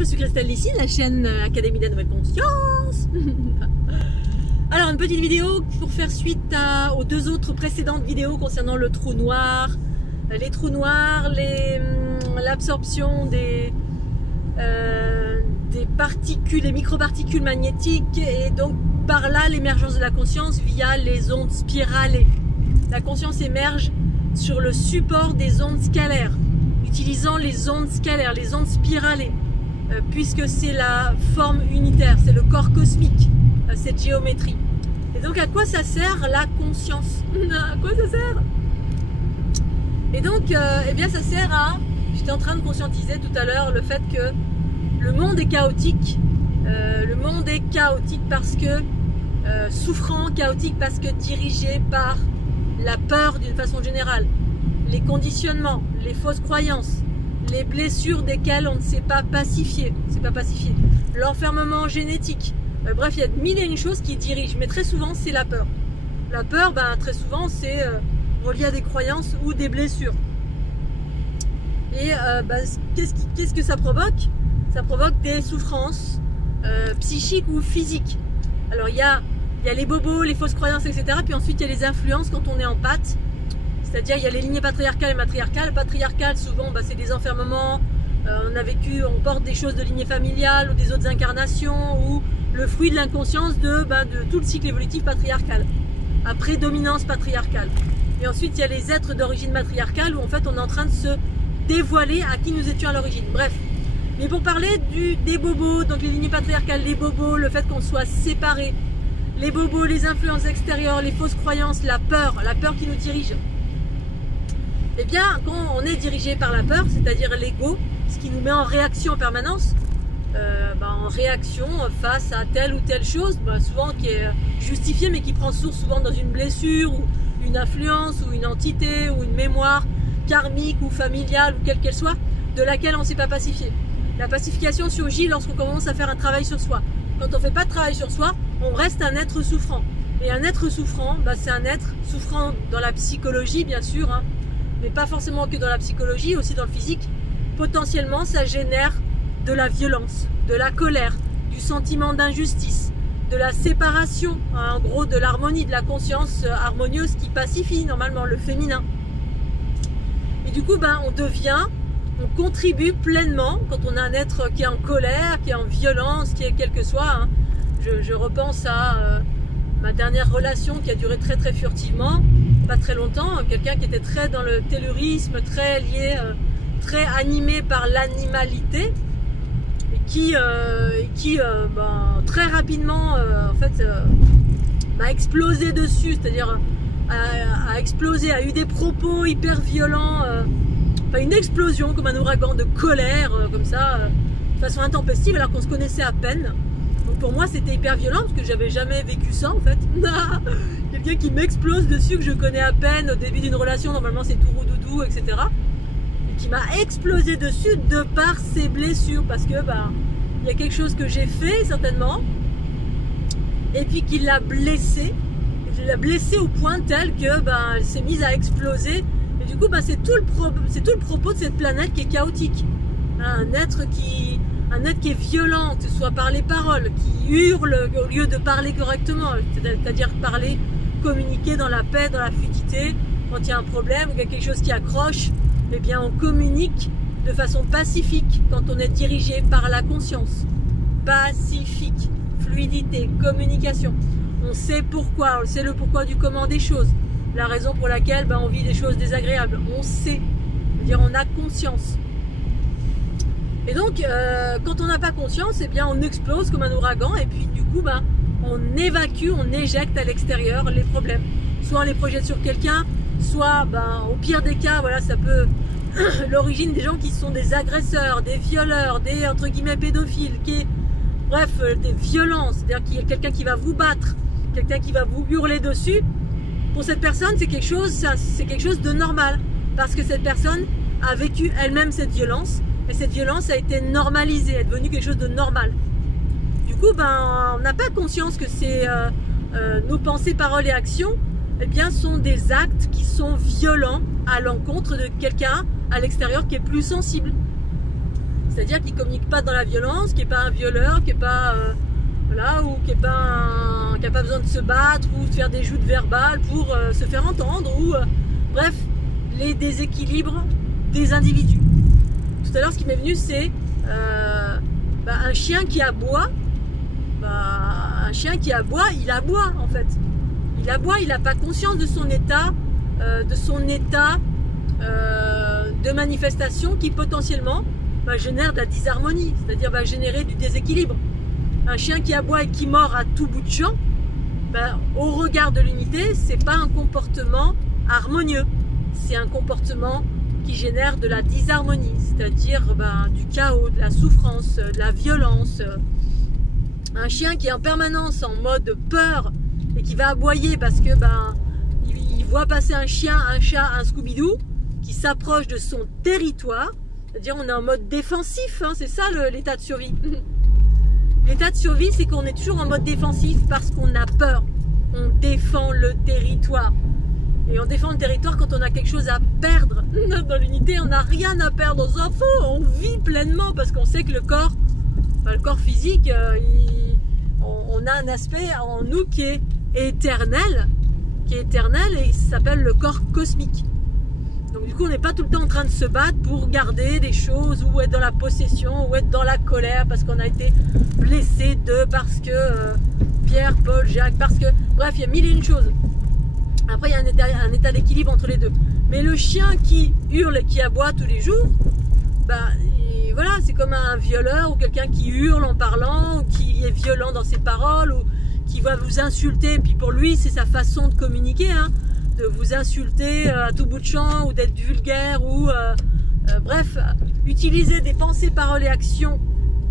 je suis Christelle Lissy, la chaîne Académie de la Nouvelle Conscience. Alors, une petite vidéo pour faire suite aux deux autres précédentes vidéos concernant le trou noir, les trous noirs, l'absorption des particules, des microparticules magnétiques et donc par là l'émergence de la conscience via les ondes spiralées. La conscience émerge sur le support des ondes scalaires, utilisant les ondes scalaires, les ondes spiralées, puisque c'est la forme unitaire, c'est le corps cosmique, cette géométrie. Et donc à quoi ça sert la conscience? À quoi ça sert? Et donc, eh bien ça sert à... J'étais en train de conscientiser tout à l'heure le fait que le monde est chaotique. Le monde est chaotique parce que souffrant, chaotique parce que dirigé par la peur d'une façon générale, les conditionnements, les fausses croyances, les blessures desquelles on ne s'est pas pacifié, l'enfermement génétique. Bref, il y a mille et une choses qui dirigent, mais très souvent c'est la peur. La peur, ben, très souvent c'est relié à des croyances ou des blessures. Et ben, qu'est-ce que ça provoque? Ça provoque des souffrances psychiques ou physiques. Alors il y a les bobos, les fausses croyances, etc. Puis ensuite il y a les influences quand on est en pâte. C'est-à-dire il y a les lignées patriarcales et matriarcales. Patriarcales, souvent bah, c'est des enfermements, on porte des choses de lignée familiale ou des autres incarnations ou le fruit de l'inconscience de tout le cycle évolutif patriarcal, à prédominance patriarcale. Et ensuite il y a les êtres d'origine matriarcale où en fait on est en train de se dévoiler à qui nous étions à l'origine. Bref, mais pour parler des bobos, donc les lignées patriarcales, les bobos, le fait qu'on soit séparés, les bobos, les influences extérieures, les fausses croyances, la peur qui nous dirige. Eh bien, quand on est dirigé par la peur, c'est-à-dire l'ego, ce qui nous met en réaction en permanence, en réaction face à telle ou telle chose, souvent qui est justifiée, mais qui prend source souvent dans une blessure, ou une influence, ou une entité, ou une mémoire karmique, ou familiale, ou quelle qu'elle soit, de laquelle on ne s'est pas pacifié. La pacification surgit lorsqu'on commence à faire un travail sur soi. Quand on ne fait pas de travail sur soi, on reste un être souffrant. Et un être souffrant, c'est un être souffrant dans la psychologie, bien sûr, hein, mais pas forcément que dans la psychologie, aussi dans le physique. Potentiellement, ça génère de la violence, de la colère, du sentiment d'injustice, de la séparation, hein, en gros de l'harmonie, de la conscience harmonieuse qui pacifie normalement le féminin. Et du coup, on contribue pleinement quand on a un être qui est en colère, qui est en violence, qui est quel que soit. Hein. Je repense à ma dernière relation qui a duré très très furtivement, pas très longtemps, quelqu'un qui était très dans le tellurisme, très lié, très animé par l'animalité, et qui très rapidement m'a explosé dessus, c'est-à-dire a explosé, a eu des propos hyper violents, une explosion comme un ouragan de colère, comme ça, de façon intempestive, alors qu'on se connaissait à peine. Donc pour moi c'était hyper violent parce que j'avais jamais vécu ça en fait. Quelqu'un qui m'explose dessus, que je connais à peine au début d'une relation, normalement c'est tout roudoudou, etc. Et qui m'a explosé dessus de par ses blessures, parce que il y a quelque chose que j'ai fait certainement, et puis qui l'a blessé. Je l'ai blessé au point tel que elle s'est mise à exploser. Et du coup, c'est tout le propos de cette planète qui est chaotique. Un être qui est violent, que ce soit par les paroles, qui hurle au lieu de parler correctement, c'est-à-dire parler, communiquer dans la paix, dans la fluidité. Quand il y a un problème, ou qu'il y a quelque chose qui accroche, eh bien on communique de façon pacifique quand on est dirigé par la conscience. Pacifique, fluidité, communication. On sait pourquoi, on sait le pourquoi du comment des choses. La raison pour laquelle on vit des choses désagréables. On sait, c'est-à-dire on a conscience. Et donc, quand on n'a pas conscience, eh bien on explose comme un ouragan, et puis du coup, on évacue, on éjecte à l'extérieur les problèmes. Soit on les projette sur quelqu'un, soit, au pire des cas, voilà, ça peut l'origine des gens qui sont des agresseurs, des violeurs, des entre guillemets pédophiles, bref, des violences, c'est-à-dire qu'il y a quelqu'un qui va vous battre, quelqu'un qui va vous hurler dessus. Pour cette personne, c'est quelque chose de normal, parce que cette personne a vécu elle-même cette violence, et cette violence a été normalisée, elle est devenue quelque chose de normal. Du coup, on n'a pas conscience que nos pensées, paroles et actions, eh bien, sont des actes qui sont violents à l'encontre de quelqu'un à l'extérieur qui est plus sensible. C'est-à-dire qui ne communique pas dans la violence, qui n'est pas un violeur, qui n'est pas... voilà, ou qui n'a pas besoin de se battre ou de faire des joutes verbales pour se faire entendre, ou bref, les déséquilibres des individus. Tout à l'heure, ce qui m'est venu, c'est un chien qui aboie. Un chien qui aboie, il aboie en fait. Il aboie, il n'a pas conscience de son état, de manifestation qui potentiellement génère de la disharmonie, c'est-à-dire va générer du déséquilibre. Un chien qui aboie et qui mord à tout bout de champ, au regard de l'unité, c'est pas un comportement harmonieux, c'est un comportement qui génère de la disharmonie, c'est-à-dire du chaos, de la souffrance, de la violence. Un chien qui est en permanence en mode peur et qui va aboyer parce que il voit passer un chien, un chat, un Scooby-Doo qui s'approche de son territoire, c'est-à-dire on est en mode défensif, hein, c'est ça l'état de survie. L'état de survie, c'est qu'on est toujours en mode défensif parce qu'on a peur. On défend le territoire. Et on défend le territoire quand on a quelque chose à perdre. Dans l'unité, on n'a rien à perdre, on s'en fout. On vit pleinement parce qu'on sait que le corps physique, on a un aspect en nous qui est éternel et ça s'appelle le corps cosmique. Donc du coup, on n'est pas tout le temps en train de se battre pour garder des choses ou être dans la possession ou être dans la colère parce qu'on a été blessé parce que Pierre, Paul, Jacques, parce que... Bref, il y a mille et une choses. Après, il y a un état d'équilibre entre les deux. Mais le chien qui hurle et qui aboie tous les jours, voilà, c'est comme un violeur ou quelqu'un qui hurle en parlant, ou qui est violent dans ses paroles, ou qui va vous insulter. Puis pour lui, c'est sa façon de communiquer, hein, de vous insulter à tout bout de champ, ou d'être vulgaire, ou bref, utiliser des pensées, paroles et actions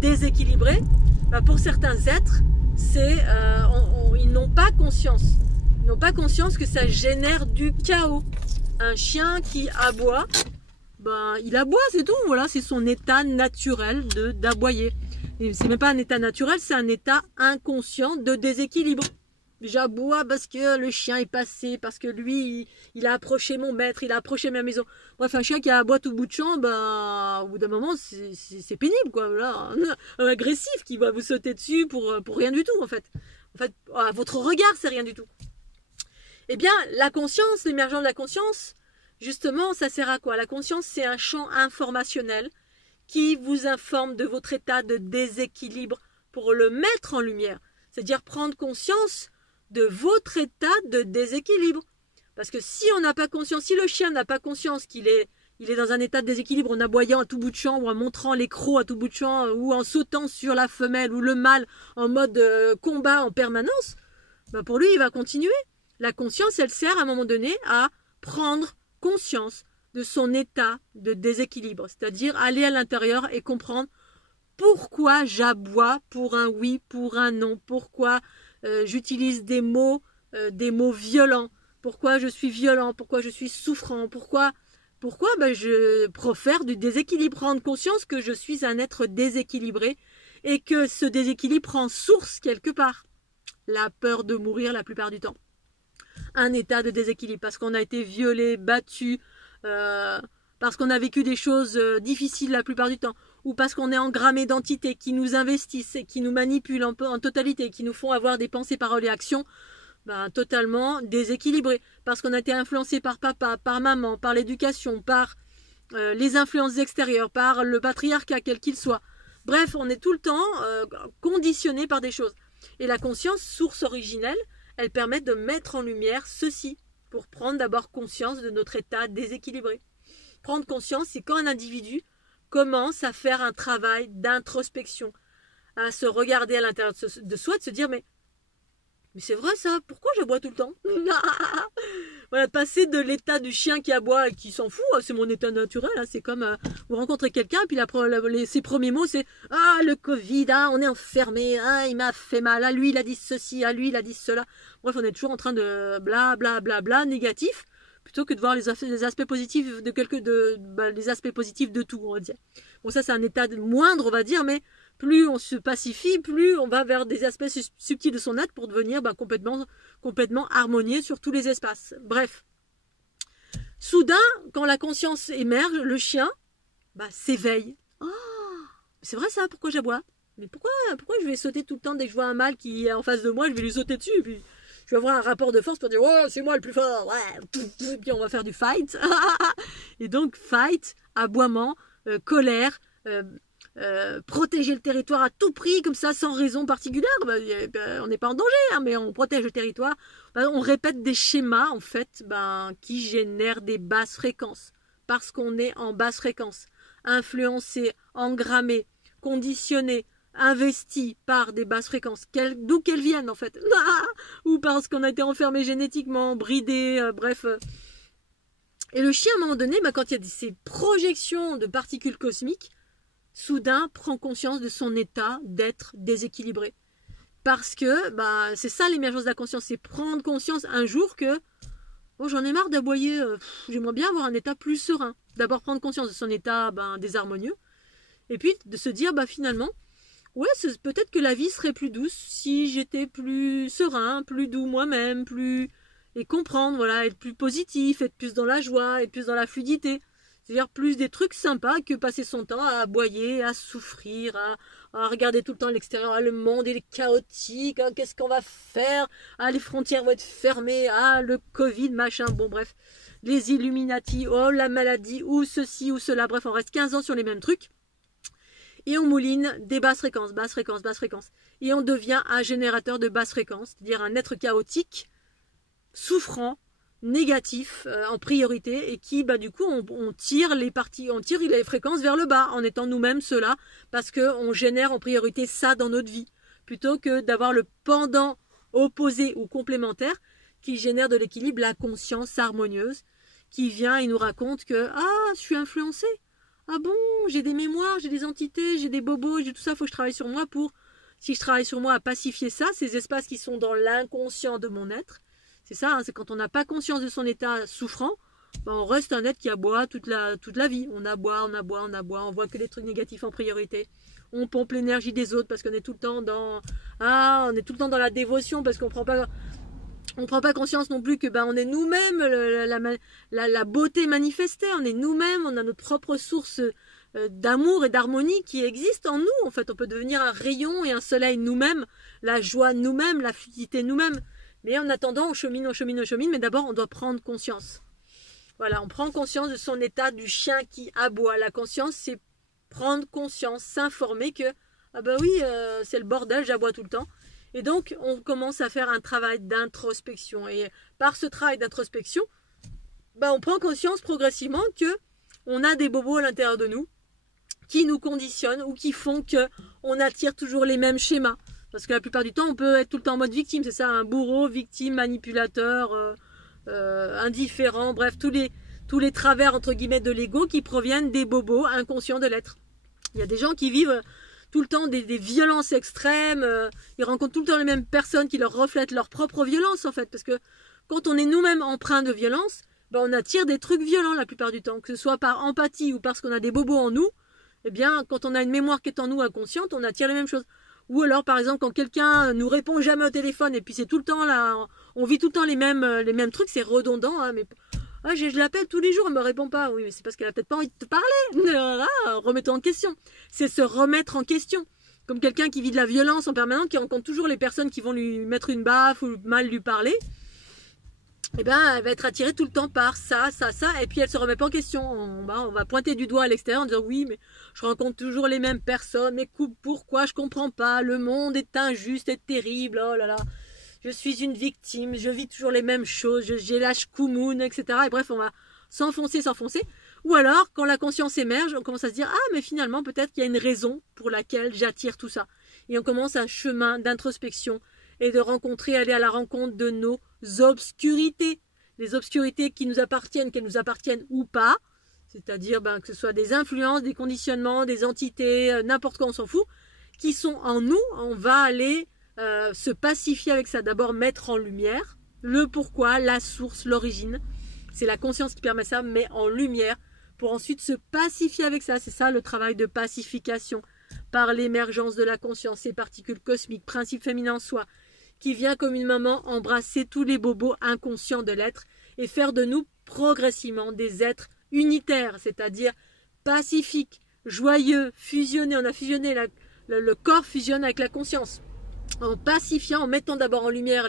déséquilibrées. Pour certains êtres, ils n'ont pas conscience. Ils n'ont pas conscience que ça génère du chaos. Un chien qui aboie, il aboie, c'est tout. Voilà, c'est son état naturel d'aboyer. C'est même pas un état naturel, c'est un état inconscient de déséquilibre. J'aboie parce que le chien est passé, parce que lui, il a approché mon maître, il a approché ma maison. Bref, un chien qui aboie tout bout de champ, au bout d'un moment, c'est pénible, quoi. Voilà, un agressif qui va vous sauter dessus pour rien du tout, en fait. Votre regard, c'est rien du tout. Eh bien, la conscience, l'émergence de la conscience, justement, ça sert à quoi? La conscience, c'est un champ informationnel qui vous informe de votre état de déséquilibre pour le mettre en lumière. C'est-à-dire prendre conscience de votre état de déséquilibre. Parce que si on n'a pas conscience, si le chien n'a pas conscience qu'il est dans un état de déséquilibre en aboyant à tout bout de champ ou en montrant les crocs à tout bout de champ ou en sautant sur la femelle ou le mâle en mode combat en permanence, pour lui, il va continuer. La conscience, elle sert à un moment donné à prendre conscience de son état de déséquilibre, c'est-à-dire aller à l'intérieur et comprendre pourquoi j'aboie pour un oui, pour un non, pourquoi j'utilise des mots violents, pourquoi je suis violent, pourquoi je suis souffrant, pourquoi je profère du déséquilibre, prendre conscience que je suis un être déséquilibré et que ce déséquilibre prend source quelque part. La peur de mourir la plupart du temps. Un état de déséquilibre parce qu'on a été violé, battu, parce qu'on a vécu des choses difficiles la plupart du temps, ou parce qu'on est engrammé d'entités qui nous investissent et qui nous manipulent en totalité, qui nous font avoir des pensées, paroles et actions totalement déséquilibrées, parce qu'on a été influencé par papa, par maman, par l'éducation, par les influences extérieures, par le patriarcat quel qu'il soit. Bref, on est tout le temps conditionné par des choses. Et la conscience, source originelle, elle permet de mettre en lumière ceci, pour prendre d'abord conscience de notre état déséquilibré. Prendre conscience, c'est quand un individu commence à faire un travail d'introspection, à se regarder à l'intérieur de soi, de se dire mais c'est vrai ça, pourquoi j'aboie tout le temps? Voilà, passer de l'état du chien qui aboie et qui s'en fout, c'est mon état naturel, hein, c'est comme vous rencontrez quelqu'un, puis ses premiers mots c'est « Ah, le Covid, on est enfermé, il m'a fait mal, lui il a dit ceci, lui il a dit cela ». Bref, on est toujours en train de bla bla bla bla négatif, plutôt que de voir les aspects positifs les aspects positifs de tout, on va dire. Bon, ça c'est un état moindre, on va dire, mais plus on se pacifie, plus on va vers des aspects subtils de son être pour devenir complètement harmonieux sur tous les espaces. Bref. Soudain, quand la conscience émerge, le chien s'éveille. c'est vrai ça, pourquoi j'aboie? Mais pourquoi je vais sauter tout le temps dès que je vois un mâle qui est en face de moi, je vais lui sauter dessus, et puis je vais avoir un rapport de force pour dire oh c'est moi le plus fort, ouais, et puis on va faire du fight. Et donc fight, aboiement, colère, protéger le territoire à tout prix, comme ça, sans raison particulière. On n'est pas en danger, hein, mais on protège le territoire. On répète des schémas, en fait, qui génèrent des basses fréquences. Parce qu'on est en basse fréquence. Influencé, engrammé, conditionné, investi par des basses fréquences. D'où qu'elles viennent, en fait. Ou parce qu'on a été enfermé génétiquement, bridé, bref. Et le chien, à un moment donné, quand il y a ces projections de particules cosmiques, soudain prend conscience de son état d'être déséquilibré. Parce que c'est ça l'émergence de la conscience, c'est prendre conscience un jour que j'en ai marre d'aboyer, j'aimerais bien avoir un état plus serein. D'abord prendre conscience de son état désharmonieux, et puis de se dire finalement, ouais, peut-être que la vie serait plus douce si j'étais plus serein, plus doux moi-même, et comprendre, voilà, être plus positif, être plus dans la joie, être plus dans la fluidité. C'est-à-dire plus des trucs sympas que passer son temps à aboyer, à souffrir, à regarder tout le temps à l'extérieur. Le monde il est chaotique, qu'est-ce qu'on va faire? Les frontières vont être fermées, le Covid, machin, bon bref. Les Illuminati, la maladie, ou ceci, ou cela, bref, on reste 15 ans sur les mêmes trucs. Et on mouline des basses fréquences, basses fréquences, basses fréquences. Et on devient un générateur de basses fréquences, c'est-à-dire un être chaotique, souffrant, négatif en priorité, et qui du coup on tire les fréquences vers le bas en étant nous-mêmes ceux-là, parce qu'on génère en priorité ça dans notre vie, plutôt que d'avoir le pendant opposé ou complémentaire qui génère de l'équilibre, la conscience harmonieuse qui vient et nous raconte que je suis influencé, bon, j'ai des mémoires, j'ai des entités, j'ai des bobos, j'ai tout ça, faut que je travaille sur moi si je travaille sur moi à pacifier ça, ces espaces qui sont dans l'inconscient de mon être. C'est ça, c'est quand on n'a pas conscience de son état souffrant, on reste un être qui aboie toute la vie. On aboie, on voit que les trucs négatifs en priorité. On pompe l'énergie des autres parce qu'on est tout le temps dans la dévotion, parce qu'on prend pas conscience non plus que on est nous-mêmes la beauté manifestée, on est nous-mêmes, on a notre propre source d'amour et d'harmonie qui existe en nous. En fait, on peut devenir un rayon et un soleil nous-mêmes, la joie nous-mêmes, la fluidité nous-mêmes. Mais en attendant, on chemine, mais d'abord, on doit prendre conscience. Voilà, on prend conscience de son état du chien qui aboie. La conscience, c'est prendre conscience, s'informer que, c'est le bordel, j'aboie tout le temps. Et donc, on commence à faire un travail d'introspection. Et par ce travail d'introspection, on prend conscience progressivement que on a des bobos à l'intérieur de nous qui nous conditionnent ou qui font qu'on attire toujours les mêmes schémas. Parce que la plupart du temps, on peut être tout le temps en mode victime, c'est ça, un bourreau, victime, manipulateur, indifférent, bref, tous les travers, entre guillemets, de l'ego qui proviennent des bobos inconscients de l'être. Il y a des gens qui vivent tout le temps des violences extrêmes, ils rencontrent tout le temps les mêmes personnes qui leur reflètent leur propre violence, en fait, parce que quand on est nous-mêmes empreints de violence, on attire des trucs violents la plupart du temps, que ce soit par empathie ou parce qu'on a des bobos en nous. Eh bien, quand on a une mémoire qui est en nous inconsciente, on attire les mêmes choses. Ou alors, par exemple, quand quelqu'un nous répond jamais au téléphone et puis c'est tout le temps là, on vit tout le temps les mêmes trucs, c'est redondant. Mais je l'appelle tous les jours, elle me répond pas. Oui, mais c'est parce qu'elle a peut-être pas envie de te parler. Remets-toi en question. C'est se remettre en question. Comme quelqu'un qui vit de la violence en permanence, qui rencontre toujours les personnes qui vont lui mettre une baffe ou mal lui parler. Elle va être attirée tout le temps par ça, et puis elle se remet pas en question. On va pointer du doigt à l'extérieur en disant oui, mais je rencontre toujours les mêmes personnes, mais pourquoi je comprends pas, le monde est injuste et terrible, oh là là, je suis une victime, je vis toujours les mêmes choses, j'ai l'âge Koumoun, etc. Et bref, on va s'enfoncer. Ou alors, quand la conscience émerge, on commence à se dire mais finalement, peut-être qu'il y a une raison pour laquelle j'attire tout ça. Et on commence un chemin d'introspection et de aller à la rencontre de nos obscurités. Les obscurités qui nous appartiennent, qu'elles nous appartiennent ou pas, c'est-à-dire que ce soit des influences, des conditionnements, des entités, n'importe quoi, on s'en fout, qui sont en nous, on va aller se pacifier avec ça. D'abord mettre en lumière le pourquoi, la source, l'origine. C'est la conscience qui permet ça, mais en lumière, pour ensuite se pacifier avec ça. C'est ça le travail de pacification, par l'émergence de la conscience, ces particules cosmiques, principe féminin en soi, qui vient comme une maman embrasser tous les bobos inconscients de l'être et faire de nous progressivement des êtres unitaires, c'est-à-dire pacifiques, joyeux, fusionné, on a fusionné, le corps fusionne avec la conscience. En pacifiant, en mettant d'abord en lumière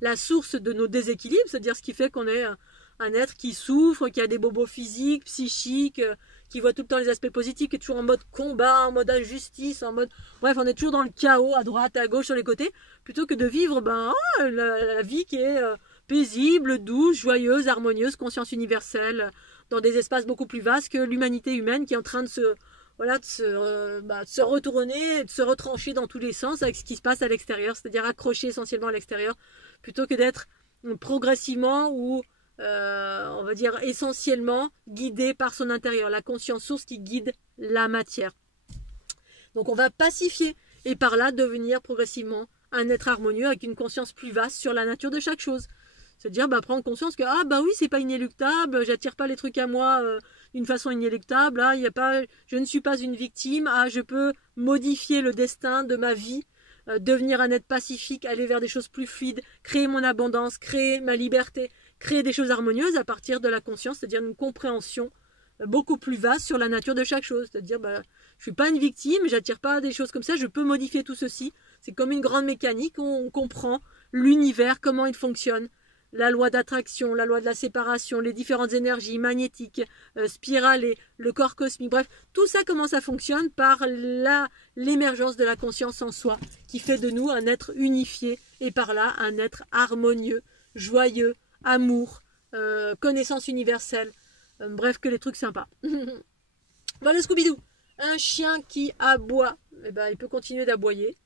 la source de nos déséquilibres, c'est-à-dire ce qui fait qu'on est un être qui souffre, qui a des bobos physiques, psychiques, qui voit tout le temps les aspects positifs, qui est toujours en mode combat, en mode injustice, en mode... Bref, on est toujours dans le chaos, à droite, à gauche, sur les côtés, plutôt que de vivre la vie qui est paisible, douce, joyeuse, harmonieuse, conscience universelle, dans des espaces beaucoup plus vastes que l'humanité humaine qui est en train de se retourner, de se retrancher dans tous les sens avec ce qui se passe à l'extérieur, c'est-à-dire accroché essentiellement à l'extérieur, plutôt que d'être progressivement ou on va dire essentiellement guidé par son intérieur, la conscience source qui guide la matière. Donc on va pacifier et par là devenir progressivement un être harmonieux avec une conscience plus vaste sur la nature de chaque chose. C'est-à-dire prendre conscience que oui, c'est pas inéluctable, j'attire pas les trucs à moi d'une façon inéluctable, je ne suis pas une victime, je peux modifier le destin de ma vie, devenir un être pacifique, aller vers des choses plus fluides, créer mon abondance, créer ma liberté, créer des choses harmonieuses à partir de la conscience, c'est-à-dire une compréhension beaucoup plus vaste sur la nature de chaque chose. C'est-à-dire, je suis pas une victime, j'attire pas des choses comme ça, je peux modifier tout ceci. C'est comme une grande mécanique, on comprend l'univers, comment il fonctionne, la loi d'attraction, la loi de la séparation, les différentes énergies magnétiques, spiralées, le corps cosmique, bref, tout ça, comment ça fonctionne par l'émergence de la conscience en soi, qui fait de nous un être unifié et par là un être harmonieux, joyeux, amour, connaissance universelle, bref, que les trucs sympas. Voilà Scooby-Doo, un chien qui aboie, il peut continuer d'aboyer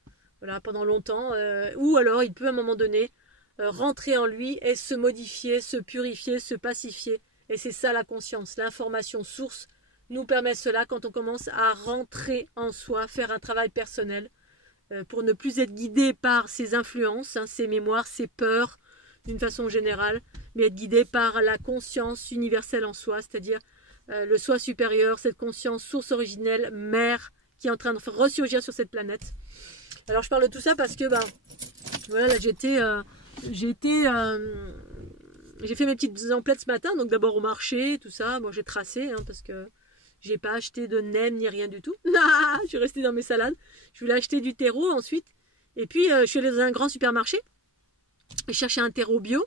pendant longtemps, ou alors il peut à un moment donné rentrer en lui et se modifier, se purifier, se pacifier. Et c'est ça la conscience, l'information source nous permet cela quand on commence à rentrer en soi, faire un travail personnel pour ne plus être guidé par ses influences, ses mémoires, ses peurs d'une façon générale, mais être guidé par la conscience universelle en soi, c'est-à-dire le soi supérieur, cette conscience source originelle, mère, qui est en train de ressurgir sur cette planète. Alors je parle de tout ça parce que voilà, là j'ai fait mes petites emplettes ce matin, donc d'abord au marché, tout ça, j'ai tracé parce que j'ai pas acheté de nems ni rien du tout. Je suis restée dans mes salades. Je voulais acheter du terreau ensuite, et puis je suis allée dans un grand supermarché et chercher un terreau bio.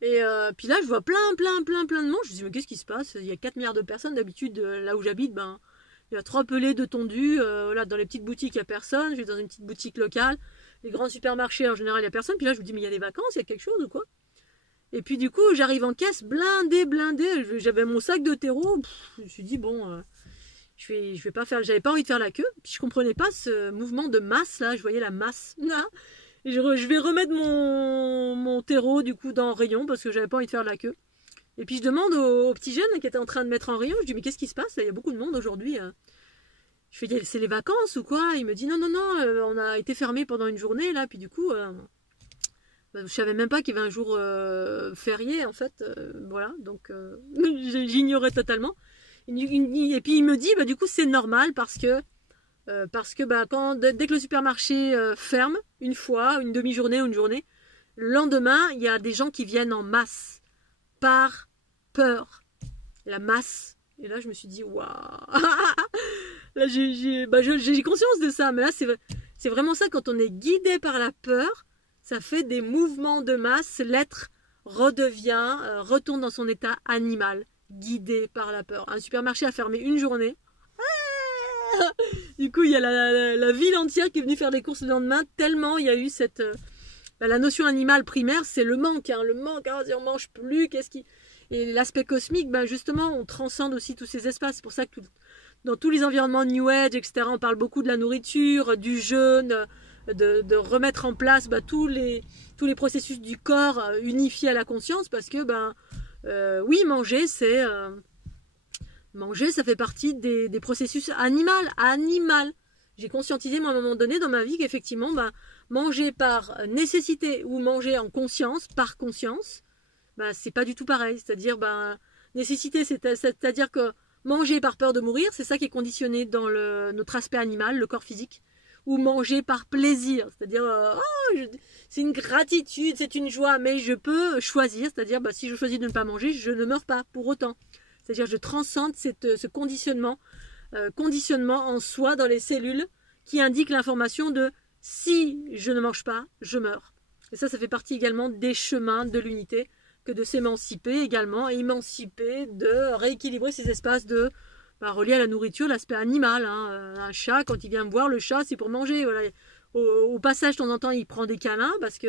Et puis là je vois plein de monde. Je me dis mais qu'est-ce qui se passe? Il y a 4 milliards de personnes. D'habitude là où j'habite, il y a 3 pelés de tondus. Dans les petites boutiques il n'y a personne. Je vais dans une petite boutique locale. Les grands supermarchés en général il n'y a personne. Puis là je me dis mais il y a des vacances, il y a quelque chose ou quoi? Et puis du coup j'arrive en caisse blindé. J'avais mon sac de terreau. Je me suis dit bon je vais pas faire. J'avais pas envie de faire la queue. Puis je comprenais pas ce mouvement de masse là. Je voyais la masse. Et je vais remettre mon terreau du coup dans le rayon parce que j'avais pas envie de faire la queue. Et puis je demande au petit jeune qui était en train de mettre en rayon, je dis mais qu'est-ce qui se passe là? Il y a beaucoup de monde aujourd'hui. Je fais c'est les vacances ou quoi? Il me dit non, on a été fermé pendant une journée là, puis du coup je savais même pas qu'il y avait un jour férié en fait. Voilà, donc j'ignorais totalement. Et puis il me dit du coup c'est normal parce que dès que le supermarché ferme, une fois, une demi-journée ou une journée, le lendemain, il y a des gens qui viennent en masse, par peur. La masse. Et là, je me suis dit, waouh. Là, j'ai conscience de ça, mais là, c'est vraiment ça, quand on est guidé par la peur, ça fait des mouvements de masse, l'être retourne dans son état animal, guidé par la peur. Un supermarché a fermé une journée. Du coup, il y a la ville entière qui est venue faire des courses le lendemain, tellement il y a eu cette... la notion animale primaire, c'est le manque. Le manque, on mange plus, qu'est-ce qui... Et l'aspect cosmique, justement, on transcende aussi tous ces espaces. C'est pour ça que dans tous les environnements New Age, etc., on parle beaucoup de la nourriture, du jeûne, de remettre en place tous les processus du corps unifiés à la conscience, parce que, oui, manger, c'est... Manger, ça fait partie des processus animal. J'ai conscientisé, moi, à un moment donné, dans ma vie, qu'effectivement, manger par nécessité ou manger en conscience, par conscience, c'est pas du tout pareil. C'est-à-dire, nécessité, c'est-à-dire que manger par peur de mourir, c'est ça qui est conditionné dans notre aspect animal, le corps physique. Ou manger par plaisir, c'est-à-dire, c'est une gratitude, c'est une joie, mais je peux choisir, c'est-à-dire, si je choisis de ne pas manger, je ne meurs pas pour autant. C'est-à-dire je transcende ce conditionnement conditionnement en soi, dans les cellules, qui indique l'information de si je ne mange pas, je meurs. Et ça fait partie également des chemins de l'unité, que de s'émanciper également, et émanciper, de rééquilibrer ces espaces de reliés à la nourriture, l'aspect animal. Hein. Un chat, quand il vient me voir, le chat, c'est pour manger. Voilà. Au passage, de temps en temps, il prend des câlins, parce que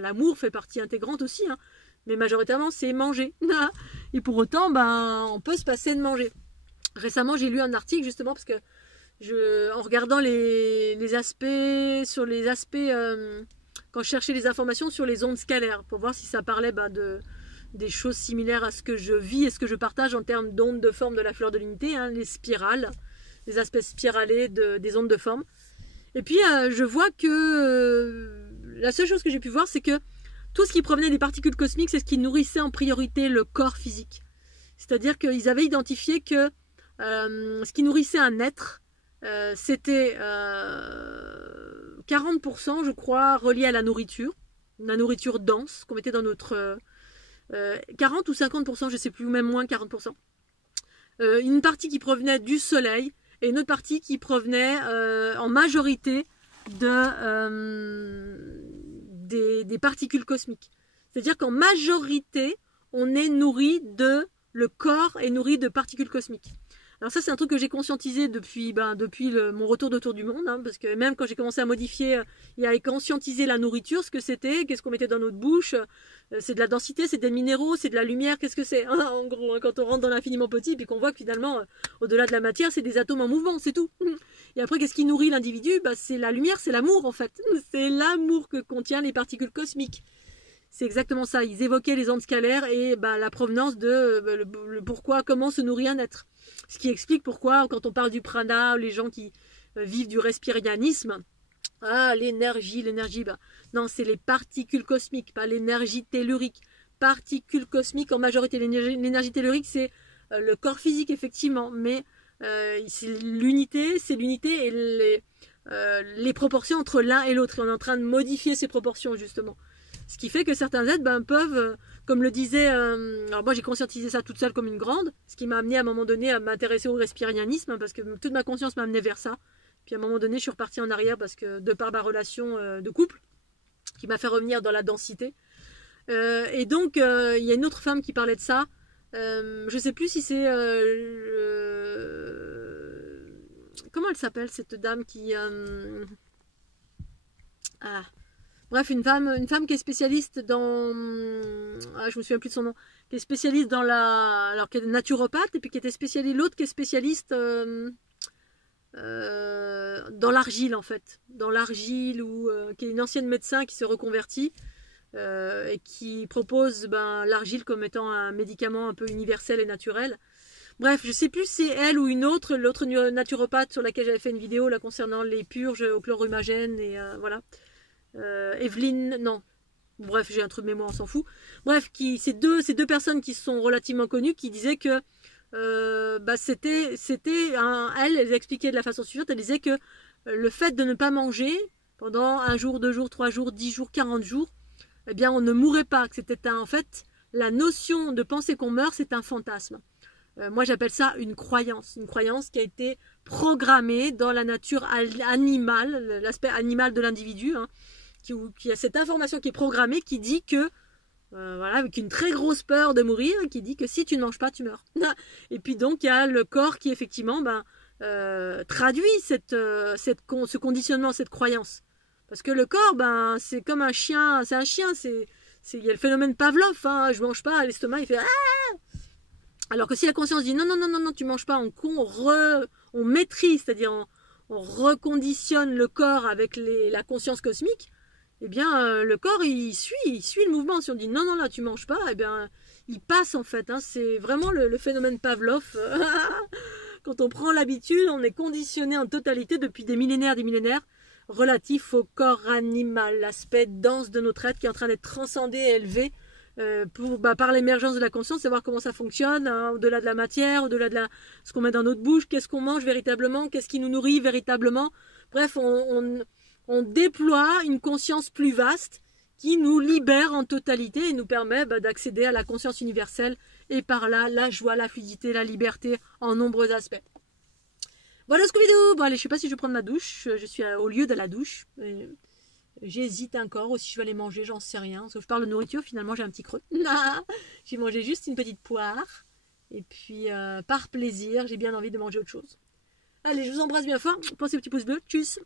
l'amour fait partie intégrante aussi. Hein. Mais majoritairement, c'est manger. Et pour autant, on peut se passer de manger. Récemment, j'ai lu un article, justement, parce que en regardant les aspects, sur les aspects, quand je cherchais les informations sur les ondes scalaires, pour voir si ça parlait des choses similaires à ce que je vis et ce que je partage en termes d'ondes de forme de la fleur de l'unité, hein, les spirales, les aspects spiralés des ondes de forme. Et puis, je vois que la seule chose que j'ai pu voir, c'est que tout ce qui provenait des particules cosmiques, c'est ce qui nourrissait en priorité le corps physique. C'est-à-dire qu'ils avaient identifié que ce qui nourrissait un être, c'était 40%, je crois, relié à la nourriture dense qu'on mettait dans notre 40 ou 50%, je ne sais plus, ou même moins 40%. Une partie qui provenait du soleil et une autre partie qui provenait en majorité des particules cosmiques. C'est-à-dire qu'en majorité, on est nourri le corps est nourri de particules cosmiques. Alors ça, c'est un truc que j'ai conscientisé depuis mon retour d'autour du monde, hein, parce que même quand j'ai commencé à modifier et à conscientiser la nourriture, ce que c'était, qu'est-ce qu'on mettait dans notre bouche, c'est de la densité, c'est des minéraux, c'est de la lumière, qu'est-ce que c'est, hein, en gros, hein, quand on rentre dans l'infiniment petit, puis qu'on voit que finalement, au-delà de la matière, c'est des atomes en mouvement, c'est tout. Et après, qu'est-ce qui nourrit l'individu? C'est la lumière, c'est l'amour en fait. C'est l'amour que contient les particules cosmiques. C'est exactement ça. Ils évoquaient les ondes scalaires et la provenance de le pourquoi, comment se nourrit un être. Ce qui explique pourquoi, quand on parle du prana, les gens qui vivent du respirianisme, l'énergie, non, c'est les particules cosmiques, pas l'énergie tellurique. Particules cosmiques en majorité. L'énergie tellurique, c'est le corps physique, effectivement, mais c'est l'unité et les proportions entre l'un et l'autre. Et on est en train de modifier ces proportions, justement. Ce qui fait que certains êtres peuvent, comme le disait, alors moi j'ai conscientisé ça toute seule comme une grande, ce qui m'a amené à un moment donné à m'intéresser au respirianisme, hein, parce que toute ma conscience m'a amené vers ça. Puis à un moment donné, je suis repartie en arrière parce que de par ma relation de couple, qui m'a fait revenir dans la densité. Et donc, il y a une autre femme qui parlait de ça. Je ne sais plus si c'est... comment elle s'appelle, cette dame qui... Bref, une femme qui est spécialiste dans... je me souviens plus de son nom. Qui est spécialiste dans alors qui est naturopathe, et puis qui était spécialiste... L'autre qui est spécialiste dans l'argile, en fait. Dans l'argile, ou qui est une ancienne médecin qui se reconvertit, et qui propose l'argile comme étant un médicament un peu universel et naturel. Bref, je sais plus si c'est elle ou l'autre naturopathe sur laquelle j'avais fait une vidéo là concernant les purges au chlorhumagène, et voilà. Evelyne, non. Bref, j'ai un truc de mémoire, on s'en fout. Bref, ces deux personnes qui sont relativement connues, qui disaient que elle expliquait de la façon suivante. Elle disait que le fait de ne pas manger pendant 1 jour, 2 jours, 3 jours, 10 jours, 40 jours, eh bien, on ne mourrait pas. Que c'était en fait, la notion de penser qu'on meurt, c'est un fantasme. Moi, j'appelle ça une croyance qui a été programmée dans la nature animale, l'aspect animal de l'individu, hein, qui a cette information qui est programmée, qui dit que, voilà, avec une très grosse peur de mourir, qui dit que si tu ne manges pas, tu meurs. Et puis donc, il y a le corps qui, effectivement, traduit ce conditionnement, cette croyance. Parce que le corps, c'est comme un chien, il y a le phénomène Pavlov, hein, je mange pas, l'estomac, il fait ah! Alors que si la conscience dit non, tu manges pas, on maîtrise, c'est-à-dire on reconditionne le corps avec la conscience cosmique, eh bien le corps il suit le mouvement. Si on dit non, là tu manges pas, eh bien il passe en fait. Hein, c'est vraiment le phénomène Pavlov. Quand on prend l'habitude, on est conditionné en totalité depuis des millénaires, relatif au corps animal, l'aspect dense de notre être qui est en train d'être transcendé et élevé. Par l'émergence de la conscience, savoir comment ça fonctionne, hein, au-delà de la matière, au-delà de ce qu'on met dans notre bouche, qu'est-ce qu'on mange véritablement, qu'est-ce qui nous nourrit véritablement. Bref, on déploie une conscience plus vaste qui nous libère en totalité et nous permet d'accéder à la conscience universelle et par là la joie, la fluidité, la liberté en nombreux aspects. Voilà Scooby-Doo. Bon allez, je sais pas si je vais prendre ma douche. Je suis au lieu de la douche. J'hésite encore, ou si je vais aller manger, j'en sais rien. Sauf que je parle de nourriture, finalement j'ai un petit creux. J'ai mangé juste une petite poire. Et puis par plaisir, j'ai bien envie de manger autre chose. Allez, je vous embrasse bien fort. Pensez au petit pouce bleu. Tchuss.